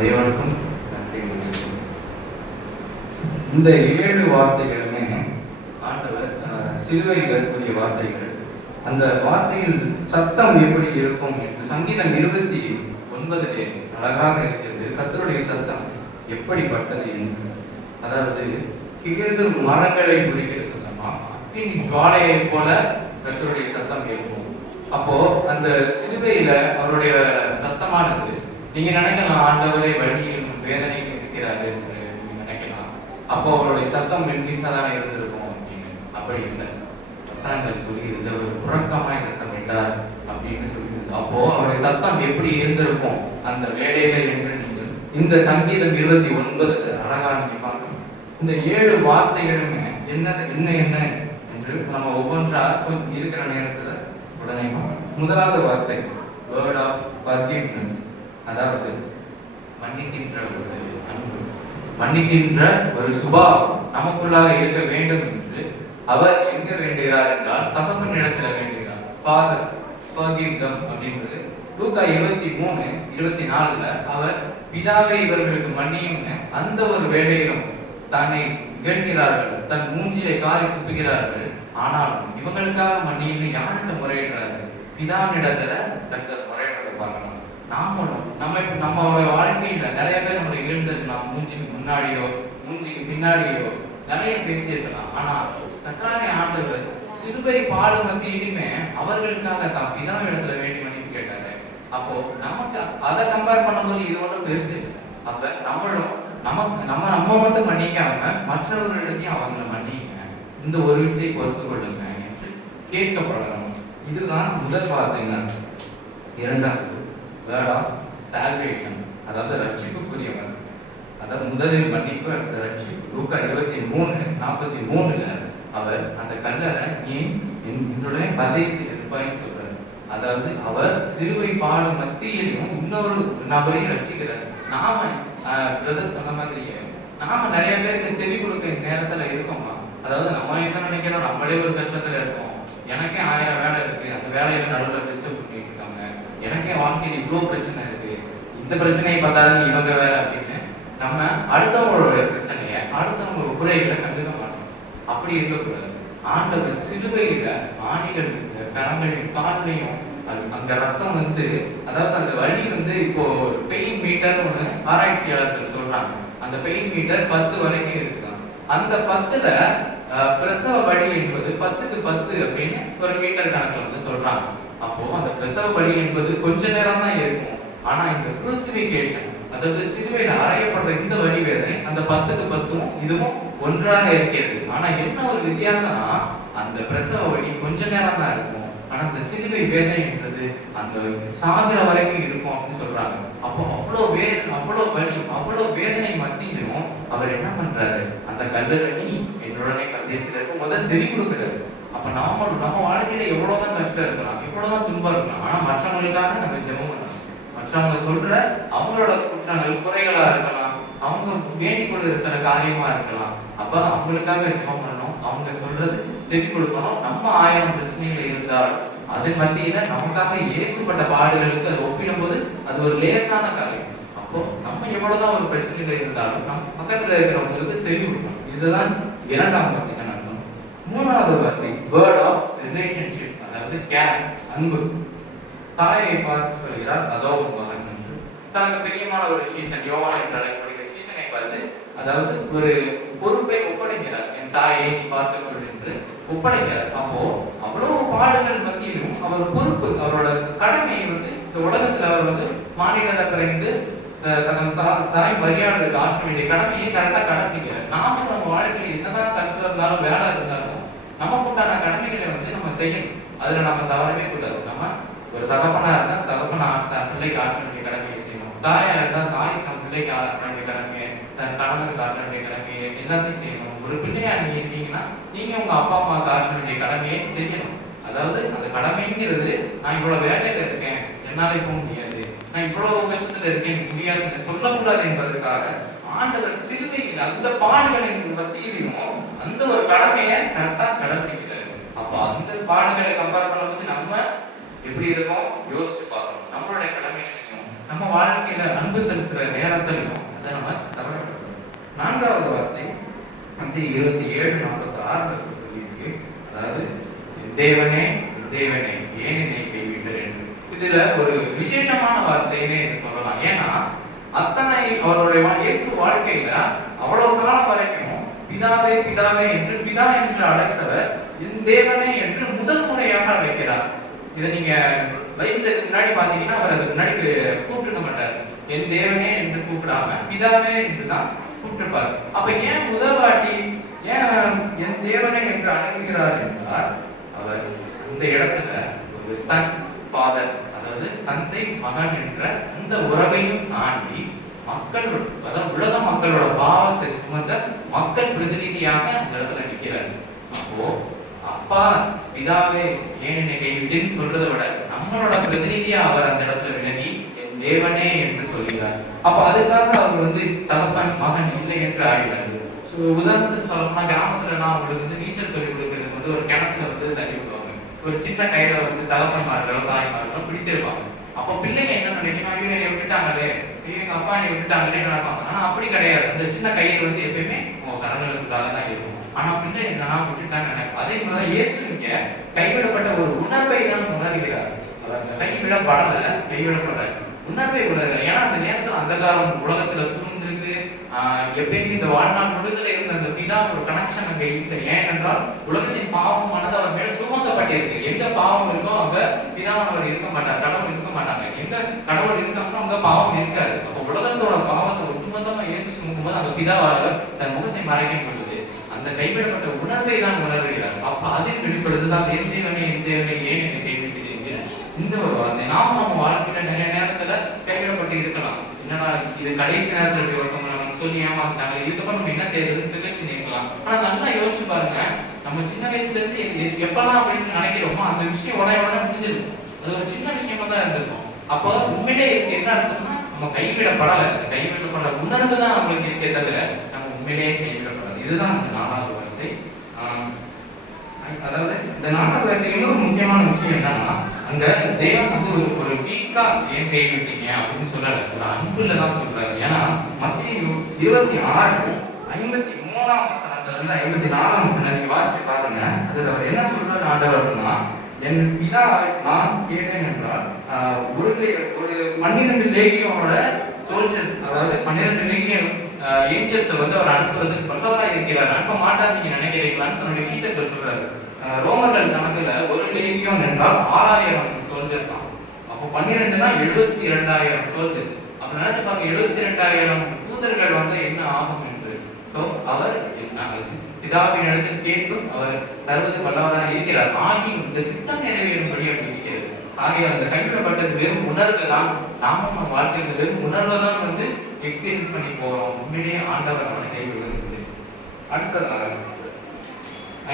தேவனுக்கும் நன்றி. இந்த 7 வார்த்தைகளுமே ஆண்டவர் சிலுவையில் இருக்கக்கூடிய வார்த்தைகள். அந்த வார்த்தையில் சத்தம் எப்படி இருக்கும் என்று சங்கீதம் 29 அழகாக இருக்கிறது. கர்த்தருடைய சத்தம் எப்படிப்பட்டது என்று, அதாவது கிழது மரங்களை குறிக்கிற சத்தமா, அக்கினி ஜுவாலையை போல கர்த்தருடைய சத்தம் இருக்கும். அப்போ அந்த சிலுவையில அவருடைய சத்தமானது, நீங்க நினைக்கலாம் ஆண்டவரை வழியில் வேதனைக்கு இருக்கிறாரு என்று நீங்க நினைக்கலாம். அப்போ அவருடைய சத்தம் மெல்லிசாதான் இருந்திருக்கும் அப்படின்னு. அப்படி இல்லை. வசனங்கள் சொல்லி இருந்த ஒரு உறக்கமாய் சத்தம் விட்டார் அப்படின்னு சொல்லி. அப்போ அவருடைய சத்தம் எப்படி இருந்திருக்கும் அந்த வேலையில என்று நீங்கள் இந்த சங்கீதம் 29 அழகா நீங்க பார்க்கணும். இந்த 7 வார்த்தைகளுமே என்ன என்று நம்ம ஒவ்வொன்றா இருக்கிற நேரத்துல உடனே முதலாவது வார்த்தை வேர்ட் ஆஃப் ஃபர்கிவ்னஸ், அதாவது மன்னிக்கின்ற ஒரு அன்பு, மன்னிக்கின்ற ஒரு சுபாவம் நமக்குள்ளாக இருக்க வேண்டும் என்று அவர் எங்க வேண்டுகிறார் என்றால் தகப்பன் இடத்துல வேண்டுகிறார். ஃபாதர் forgive them அப்படின்றது லூக்கா 23:24 அவர் பிதாவை இவர்களுக்கு மன்னியும்னு அந்த ஒரு வேலையிலும் தன்னை கேட்கிறார்கள், தன் மூஞ்சியை காரி துப்புகிறார்கள். ஆனாலும் இவங்களுக்காக மன்னியும்னு யார்கிட்ட முறையிடுறாரு? பிதாவிடத்துல தக்க முறையிடுறதை பார்க்கலாம். நாமளும் நம்மளோட வாழ்க்கையில நிறைய பேர் நம்மளை இருந்திருக்கலாம். மூஞ்சிக்கு முன்னாடியோ மூஞ்சிக்கு பின்னாடியோ நிறைய பேசியிருக்கலாம். ஆனா கர்த்தராகிய ஆண்டவர் சிலுவை பாடு மத்தியிலுமே அவர்களுக்காக தான் பிதா இடத்துல வேண்டி மன்னிப்பு கேட்டாரு. அப்போ நமக்கு அதை கம்பேர் பண்ணும்போது இது ஒன்றும் பெருசு இல்லை. அப்ப நம்மளும் நம்ம மட்டும் மன்னிக்காம மற்றவர்களிடையும் அவங்களை மன்னிங்க, இந்த ஒரு விஷயம் பொறுத்து கொள்ளுங்க என்று கேட்கப்படணும். இதுதான் முதல் வார்த்தைங்க. இரண்டாவது வேர்ட் ஆஃப் சால்வேஷன், அதாவது ரட்சிப்புக்குரியவர். அதாவது முதலில் மன்னிப்பு, அடுத்த ரட்சிப்பு. லூக்கா 23:43 அவர் அந்த கல்லறை ஏன் என்னுடைய பதேசி இருப்பாயின்னு சொல்றாரு. அதாவது அவர் சிலுவை பாடு மத்தியிலும் இன்னொரு நபரையும் ரட்சிக்கிறார். நாம பிரதர் சொன்ன மாதிரியே நாம நிறைய பேருக்கு செவி கொடுக்க நேரத்துல இருக்கோமா? அதாவது நம்ம என்ன நினைக்கிறோம், நம்மளே ஒரு கஷ்டத்துல இருக்கோம், எனக்கே 1000 வேலை இருக்கு, அந்த வேலையில நடுவில் டிஸ்டர்ப் பண்ணிட்டு இருக்காங்க, எனக்கே வாழ்க்கையில் இவ்வளவு பிரச்சனை இருக்கு, இந்த பிரச்சனையை பார்த்தாலும் இவங்க வேலை அப்படின்னு நம்ம அடுத்தவங்களோட பிரச்சனையை அடுத்தவங்களோட குறைகளை கண்டுக்க மாட்டோம். அப்படி இருக்கக்கூடாது. ஆண்டவர் சிலுவையில ஆணிகள் கரங்களையும் காலையும் அந்த ரத்தம் அதாவது அந்த வலி இப்போ பெயின் மீட்டர் ஒண்ணு ஆராய்ச்சியாளர்கள் சொல்றாங்க. அந்த பெயின் மீட்டர் 10 வரைக்கும் இருக்குதான். அந்த 10ல பிரசவ வலி என்பது 10க்கு 10 அப்படின்னு ஒரு மீட்டர் கணக்குல சொல்றாங்க. அப்போ அந்த பிரசவ வலி என்பது கொஞ்ச நேரம் தான் இருக்கும். ஆனா இந்த குரூசிபிகேஷன், அதாவது சிலுவையில அறையப்படுற இந்த வலி வேதனை அந்த 10க்கு 10ம் இதுவும் ஒன்றாக இருக்கிறது. ஆனா என்ன ஒரு வித்தியாசம்னா, அந்த பிரசவ வலி கொஞ்ச நேரம் தான் இருக்கும், ஆனா அந்த சிலுவை வேதனை என்பது அந்த சாகிற வரைக்கும் இருக்கும் அப்படின்னு சொல்றாங்க. அப்போ அவ்வளவு வலி அவ்வளவு வேதனை மத்தியிலும் அவர் என்ன பண்றாரு? அந்த கல்லறை என்னுடனே கந்தேசிற்கு முதல் செவி கொடுக்கிறாரு. அப்ப நம்ம வாழ்க்கையில எவ்வளவுதான் கஷ்டம் இருக்கலாம், எவ்வளவுதான் துன்பம் இருக்கலாம், ஆனா மற்றவங்களுக்காக நம்ம ஜெபம் பண்ணணும். மற்றவங்க சொல்ற அவங்களோட குற்றங்கள் குறைகளா இருக்கலாம், அவங்க வேண்டிக் கொள்கிற சில காரியமா இருக்கலாம். அப்ப அவங்களுக்காக ஜெபம் பண்ணணும், அவங்க சொல்றது செவி கொடுக்கணும். நம்ம 1000 பிரச்சனைகள் இருந்தாலும் அது மத்தியில நமக்காக இயேசுப்பட்ட பாடுகளுக்கு அது ஒப்பிடும் போது அது ஒரு லேசான காரியம். அப்போ நம்ம எவ்வளவுதான் ஒரு பிரச்சனைகள் இருந்தாலும் நம்ம பக்கத்துல இருக்கிறவங்களுக்கு செவி கொடுக்கணும். இதுதான் இரண்டாம் வார்த்தைக்கான அர்த்தம். மூணாவது வார்த்தை வேர்ட் ஆஃப் ரிலேஷன்ஷிப், அதாவது கேர், அன்பு. தாயை பார்த்து சொல்கிறார், அதோ ஒரு மகன் என்று. தனக்கு பிரியமான ஒரு சீசன், யோவான் என்று அழைக்கப்படுகிற சீசனை பார்த்து, அதாவது ஒரு பொறுப்பை ஒப்படைக்கிறார். என் தாயை நீ பார்த்துக் கொள் என்று ஒப்படைக்கிறார். அப்போ அவ்வளவு பாடுகள் மத்தியிலும் அவர் பொறுப்பு, அவரோட கடமையை இந்த உலகத்துல அவர் மாநில குறைந்து தன் தாய் மரியாதைக்கு ஆற்ற வேண்டிய கடமையை கரெக்டா கடைபிடிக்கிறார். நாமும் நம்ம வாழ்க்கையில் என்னதான் கஷ்டம் இருந்தாலும் வேலை இருந்தாலும் நமக்கு உண்டான கடமைகளை நம்ம செய்யணும். அதுல நம்ம தவறவே கூடாது. நம்ம ஒரு தகப்பனா இருந்தா தகப்பனா தன் பிள்ளைக்கு ஆற்ற வேண்டிய கடமையை செய்யணும். தாயா இருந்தா தாய் தன் பிள்ளைக்கு ஆற்ற வேண்டிய கடமையை, தன் கணவனுக்கு ஆற்ற வேண்டிய கடமையை எல்லாத்தையும் செய்யணும். ஒரு பிள்ளையா நீங்க இருக்கீங்கன்னா நீங்க உங்க அப்பா அம்மாவுக்கு ஆற்ற வேண்டிய கடமையை செய்யணும். அதாவது அந்த கடமைங்கிறது, நான் இவ்வளவு வேலையில இருக்கேன், என்னால போக முடியாது, நான் இவ்வளவு கஷ்டத்துல இருக்கேன் முடியாது சொல்லக்கூடாது என்பதற்காக ஆண்டவர் சிலுவையில் அந்த பாடுகளின் மத்தியிலும் அந்த ஒரு கடமையை கரெக்டா கடைபிடிக்கிறாரு. அப்ப அந்த பாடுகளை கம்பேர் பண்ணும்போது நம்ம எப்படி இருக்கோம் யோசிச்சு பார்க்கணும். நம்மளுடைய கடமைகளையும் நம்ம வாழ்க்கையில அன்பு செலுத்துற நேரத்திலையும் அதை நம்ம தவறப்படுறோம். நான்காவது வார்த்தை வந்து 27:46 சொல்லியிருக்கு. அதாவது தேவனே தேவனே ஏன் என்னை கைவிட்டர் என்று. இதுல ஒரு விசேஷமான வார்த்தைன்னு சொல்லலாம். ஏன்னா அத்தனை அவருடைய இயேசு வாழ்க்கையில அவ்வளவு காலம் வரைக்கும் பிதாவே பிதாவே என்று பிதா என்று அழைத்தவர் என் தேவனே என்று முதல் முறையாக அழைக்கிறார். இதை நீங்க பைபிளுக்கு முன்னாடி பாத்தீங்கன்னா அவர் அதுக்கு முன்னாடி கூப்பிட்டுக்க மாட்டார். என் தேவனே என்று கூப்பிடாம பிதாவே என்று தான் கூப்பிட்டுப்பார். அப்ப ஏன் முதல் வாட்டி ஏன் என் தேவனே என்று அழைக்கிறார் என்றால் அவர் அந்த இடத்துல ஒரு சன் ஃபாதர், அதாவது தந்தை மகன் என்ற அந்த உறவையும் தாண்டி மக்கள், அதாவது உலக மக்களோட பாவத்தை சுமந்த மக்கள் பிரதிநிதியாக அந்த இடத்துல நிற்கிறார். அப்போ அப்பா பிதாவே ஏன் என்னை கைவிட்டேன்னு சொல்றதை விட நம்மளோட பிரதிநிதியா அவர் அந்த இடத்துல வினதி என் தேவனே என்று சொல்கிறார். அப்ப அதுக்காக அவர் வந்து தகப்பன் மகன் இல்லை என்று ஆகிறார். உதாரணத்துக்கு சொல்லணும்னா கிராமத்துல நான் உங்களுக்கு வந்து நீச்சல் சொல்லி கொடுக்கறது வந்து ஒரு கிணத்துல வந்து தள்ளி விடுவாங்க. ஒரு சின்ன கயிறை வந்து தகப்பன்மார்களோ தாய்மார்களோ பிடிச்சிருப்பாங்க. அப்போ பிள்ளைங்க என்ன நினைக்கணும், ஐயோ என்னை விட்டுட்டாங்களே, எங்க அப்பா என்னை விட்டுட்டாங்களே நினைப்பாங்க. ஆனா அப்படி கிடையாது. அந்த சின்ன கயிறு வந்து எப்பயுமே உங்க கரங்களுக்காக தான் இருக்கும். ஆனா பிள்ளை என்னன்னா விட்டுட்டாங்க நினைப்போம். அதே மாதிரிதான் இயேசு இங்க கைவிடப்பட்ட ஒரு உணர்வை தான் உணர்கிறார். அந்த கைவிடப்படல, கைவிடப்பட உணர்வை உணர்கிறார். ஏன்னா அந்த நேரத்துல அந்த காலம் உலகத்துல சூழ்ந்திருக்கு. எப்பயுமே இந்த வாழ்நாள் முழுதுல இருந்த அந்த பிதா ஒரு கனெக்ஷன் அங்க இல்லை. ஏனென்றால் உலகத்தின் பாவமானது அவர் மேல சுமத்தப்பட்டிருக்கு. எந்த பாவம் இருக்கோ அங்க பிதாவானவர் இருக்க மாட்டார், கடவுள் இருக்க மாட்டாங்க. எந்த கடவுள் இருக்காங்களோ அங்க பாவம் இருக்காது. அப்போ உலகத்தோட பாவத்தை ஒட்டுமொத்தமா இயேசு சுமக்கும்போது அந்த பிதாவாக தன் முகத்தை மறைக்க பொழுது அந்த கைவிடப்பட்ட உணர்வை தான் உணர்கிறார். அப்ப அதில் வெளிப்படுதுதான் என் தேவனே ஏன் என்னை கைவிட்டது என்கிற இந்த ஒரு வார்த்தை. நாம நம்ம வாழ்க்கையில நிறைய நேரத்துல கைவிடப்பட்டு இருக்கலாம். என்னடா இது கடைசி நேரத்துல இப்படி ஒருத்தவங்க சொல்லி ஏமாத்தாங்க, இதுக்கப்புறம் நம்ம என்ன செய்யறதுன்னு திகச்சு நிற்கலாம். ஆனா நல்லா யோசிச்சு பாருங்க, நம்ம சின்ன வயசுல இருந்து எப்பெல்லாம் அப்படின்னு நினைக்கிறோமோ அந்த விஷயம் உடனே முடிஞ்சிருக்கும். அது ஒரு சின்ன விஷயமா தான் இருந்திருக்கும். அப்போ உண்மையிலே என்ன இருக்குன்னா நம்ம கைவிடப்படலை, கைவிடப்பட உணர்வு தான் நம்மளுக்கு இருக்கே தவிர நம்ம உண்மையிலேயே கைவிடப்படாது. இதுதான் அந்த 4வது வார்த்தை. அதாவது இந்த 4வது வார்த்தை இன்னொரு முக்கியமான விஷயம் என்னன்னா, அங்க தெய்வம் வந்து ஒரு வீக்கா ஏன் கைவிட்டீங்க அப்படின்னு சொல்லல, ஒரு அன்புல தான் சொல்றாரு. ஏன்னா மத்திய 26:53 நீங்க வாசிச்சு பாருங்க. அதுல அவர் என்ன சொல்றாரு ஆண்டவர் அப்படின்னா, என் பிதா நான் கேட்டேன் என்றால் ஒரு 12 லேகியோட சோல்ஜர்ஸ், அதாவது 12 லேகியம் ஏஞ்சல்ஸ் வந்து அவர் அனுப்புவது வல்லவராக இருக்கிறார். அனுப்ப மாட்டார் நீங்க நினைக்கிறீங்களான்னு தன்னுடைய சீசர்கள் சொல்றாரு. ரோமர்கள் கணக்குல ஒரு லேகியம் என்றால் 6000 சோல்ஜர்ஸ் தான். அப்போ 12னா 72,000 சோல்ஜர்ஸ். அப்ப நினைச்சு பாருங்க, 72,000 தூதர்கள் வந்து என்ன ஆகும் என்று. சோ அவர் பிதாவின் இடத்தில் கேட்டும் அவர் தருவது வல்லவராக இருக்கிறார். ஆகி இந்த சித்தம் நிறைவேறும்படி அப்படி இருக்கிறது. ஆகிய அந்த கைவிடப்பட்டது வெறும் உணர்வு தான். நாமும் நம்ம வாழ்க்கையில் வெறும் உணர்வை தான் வந்து எக்ஸ்பீரியன்ஸ் பண்ணி போறோம். உண்மையிலேயே ஆண்டவரான கைவிடுவது. அடுத்ததாக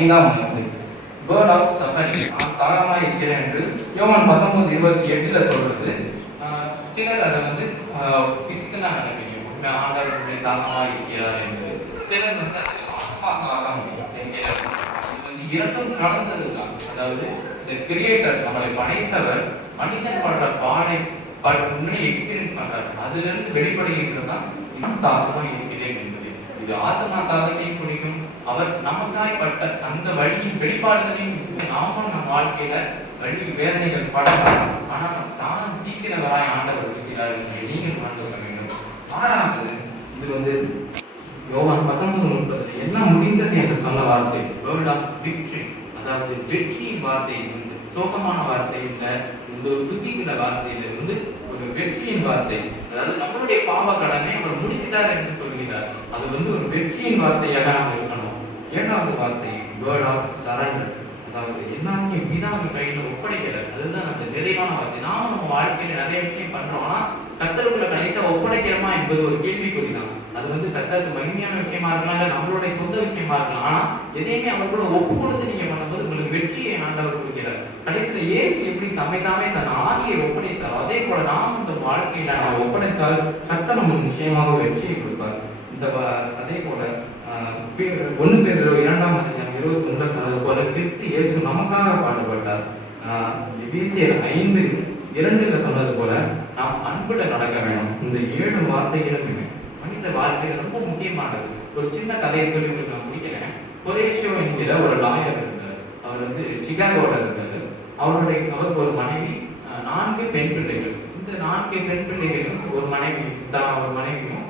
5ஆம் உணர்வு, பேர்ட் ஆஃப் சஃபரிங், நான் தாகமாக இருக்கிறேன் என்று யோவான் 19:28 சொல்றது. சிலர் அதை வந்து பிசிக்கலா நினைப்பீங்க, உண்மை ஆண்டவருடைய தாகமாக இருக்கிறார் என்று. சிலர் வந்து இரண்டும் கலந்ததுதான். அதாவது இந்த கிரியேட்டர், நம்மளை படைத்தவர் மனிதன் படுற பாடை உண்மையை எக்ஸ்பீரியன்ஸ் பண்றாரு. அதுல இருந்து வெளிப்படுகிறது தான் நான் தாகமா இருக்கிறேன் என்பது. இது ஆத்மா தாகத்தையும் பிடிக்கும். அவர் நமக்காய் பட்ட அந்த வழியின் வெளிப்பாடுகளையும் நாமும் நம் வாழ்க்கையில வழி வேதனைகள் படலாம். ஆனா தான் தீக்கிறவராய் ஆண்டவர் இருக்கிறார் என்று நீங்கள் உணர்ந்து கொள்ள வேண்டும். 6வது, இது வந்து யோவான் 19:30 எல்லாம் முடிந்தது என்று சொன்ன வார்த்தை, வேர்ட் ஆஃப் விக்டரி, அதாவது வெற்றியின் வார்த்தை. சோகமான வார்த்தை இல்ல, இந்த ஒரு துதிக்கிற வார்த்தையில இருந்து ஒரு வெற்றியின் வார்த்தை. அதாவது நம்மளுடைய பாவ கடனை அவர் முடிச்சுட்டார் என்று சொல்கிறார். அது வந்து ஒரு வெற்றியின் வார்த்தையாக நாம் இருக்கணும். 7வது வார்த்தை, வேர்ட் ஆஃப் சரண்டர், அதாவது எல்லாத்தையும் பிதாவின் கையில ஒப்படைக்கல. அதுதான் அந்த நிறைவான வார்த்தை. நாம நம்ம வாழ்க்கையில நிறைய விஷயம் பண்றோம், ஆனா கர்த்தருக்குள்ள கடைசியா ஒப்படைக்கிறோமா என்பது ஒரு கேள்விக்குறிதான். அது வந்து கர்த்தருக்கு மகிமையான விஷயமா இருக்கலாம், இல்ல நம்மளுடைய சொந்த விஷயமா இருக்கலாம். ஆனா எதையுமே அவர்களோட ஒப்பு கொடுத்து நீங்க பண்ணும்போது உங்களுக்கு வெற்றியை ஆண்டவர் கொடுக்கிறார். கடைசியில இயேசு எப்படி தம்மைத்தாமே தன் ஆவியை ஒப்படைத்தார், அதே போல நாம் இந்த வாழ்க்கையில நம்ம ஒப்படைத்தால் கர்த்தர் நமக்கு நிச்சயமாக வெற்றியை கொடுப்பார். இந்த அதே போல 1 பேதுரு 2:21 சொன்னது போல கிறிஸ்து இயேசு நமக்காக பாடுபட்டார். எபேசியர் 5 2ல சொன்னது போல நாம் அன்புல நடக்க வேணும். இந்த 7 வார்த்தைகளுமே மனித வாழ்க்கையில ரொம்ப முக்கியமானது. ஒரு சின்ன கதையை சொல்லி உங்களுக்கு நான் முடிக்கிறேன். கொரேஷியோ என்கிற ஒரு லாயர் இருந்தார். அவர் வந்து சிகாகோல இருந்தார். அவருக்கு ஒரு மனைவி, 4 பெண் பிள்ளைகள். இந்த 4 பெண் பிள்ளைகளும் ஒரு மனைவியும்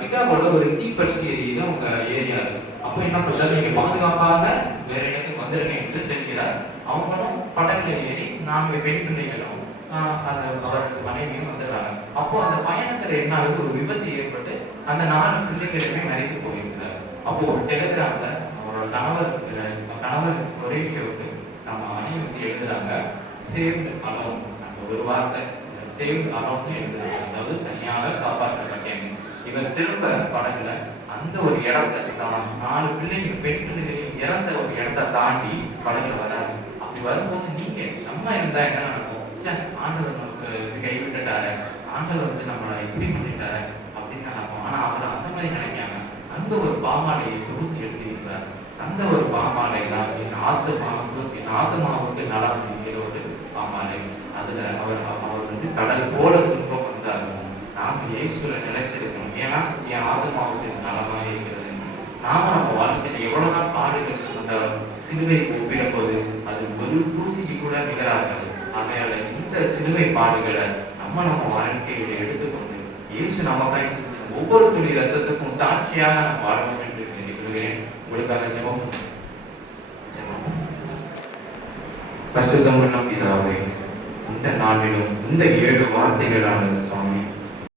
சிகாகோல ஒரு தீப்பற்றி எரியுது அவங்க ஏரியாவில். அப்போ என்ன பண்றாரு, நீங்க பாதுகாப்பாக வேற இடத்துக்கு வந்துருங்க என்று சொல்கிறார். அவங்களும் படகுல ஏறி 4 பெண் பிள்ளைகளும் அவருக்கு மனைவியும் வந்துடுறாங்க. அப்போ அந்த பயணத்துல என்ன ஆகுது, ஒரு விபத்து ஏற்பட்டு அந்த 4 பிள்ளைகளுமே மறைத்து போயிருக்கிறார். அப்போ ஒரு டெலிகிராம்ல அவரோட கணவர் கொரேஷியோவுக்கு நம்ம மனைவி வந்து எழுதுறாங்க, சேவ்டு அலோன். அந்த ஒரு வார்த்தை சேவ்டு அலோன்னு எழுதுறாங்க, அதாவது தனியாக காப்பாற்றப்பட்டேன். இவர் திரும்ப படகுல அந்த ஒரு இடத்தை 4 பிள்ளைகள் பெண் பிள்ளைகளையும் இறந்த ஒரு இடத்தை தாண்டி படகுல வராது. அப்படி வரும்போது நீங்க நம்ம இருந்தா என்ன நடக்கும், ஆண்டவர் நமக்கு கைவிட்டுட்டாரு, ஆண்டவர் வந்து நம்மளை இப்படி பண்ணிட்டாரு அப்படின்னு நினைப்போம். ஆனா அவர் அந்த மாதிரி நினைக்காம அந்த ஒரு பாமாலையை தொகுத்து எழுதியிருக்கிறார். அந்த ஒரு பாமாலை தான் என் ஆத்மாவுக்கு நலம் என்கிற ஒரு பாமாலை. அதுல அவர் வந்து கடல் போல துன்பம் வந்தாலும் நாம இயேசுல நிலைச்சிருக்கணும். ஏன்னா என் ஆத்மாவுக்கு நலமாக இருக்கிறது. நாம நம்ம வாழ்க்கையில எவ்வளவுதான் பாடுகள் வந்தாலும் சிலுவை ஒப்பிடும் போது அது ஒரு தூசிக்கு கூட நிகராகாது. ஆகையால இந்த சிலுவை பாடுகளை நம்ம வாழ்க்கையில எடுத்துக்கொண்டு இயேசு நமக்காய் செஞ்ச ஒவ்வொரு துளி ரத்தத்துக்கும் சாட்சியாக நம்ம வாழணும் என்று நினைக்கிறேன். உங்களுக்காக ஜெபம். பரிசுத்தமுள்ள பிதாவே, இந்த நாளிலும் இந்த 7 வார்த்தைகளானது சுவாமி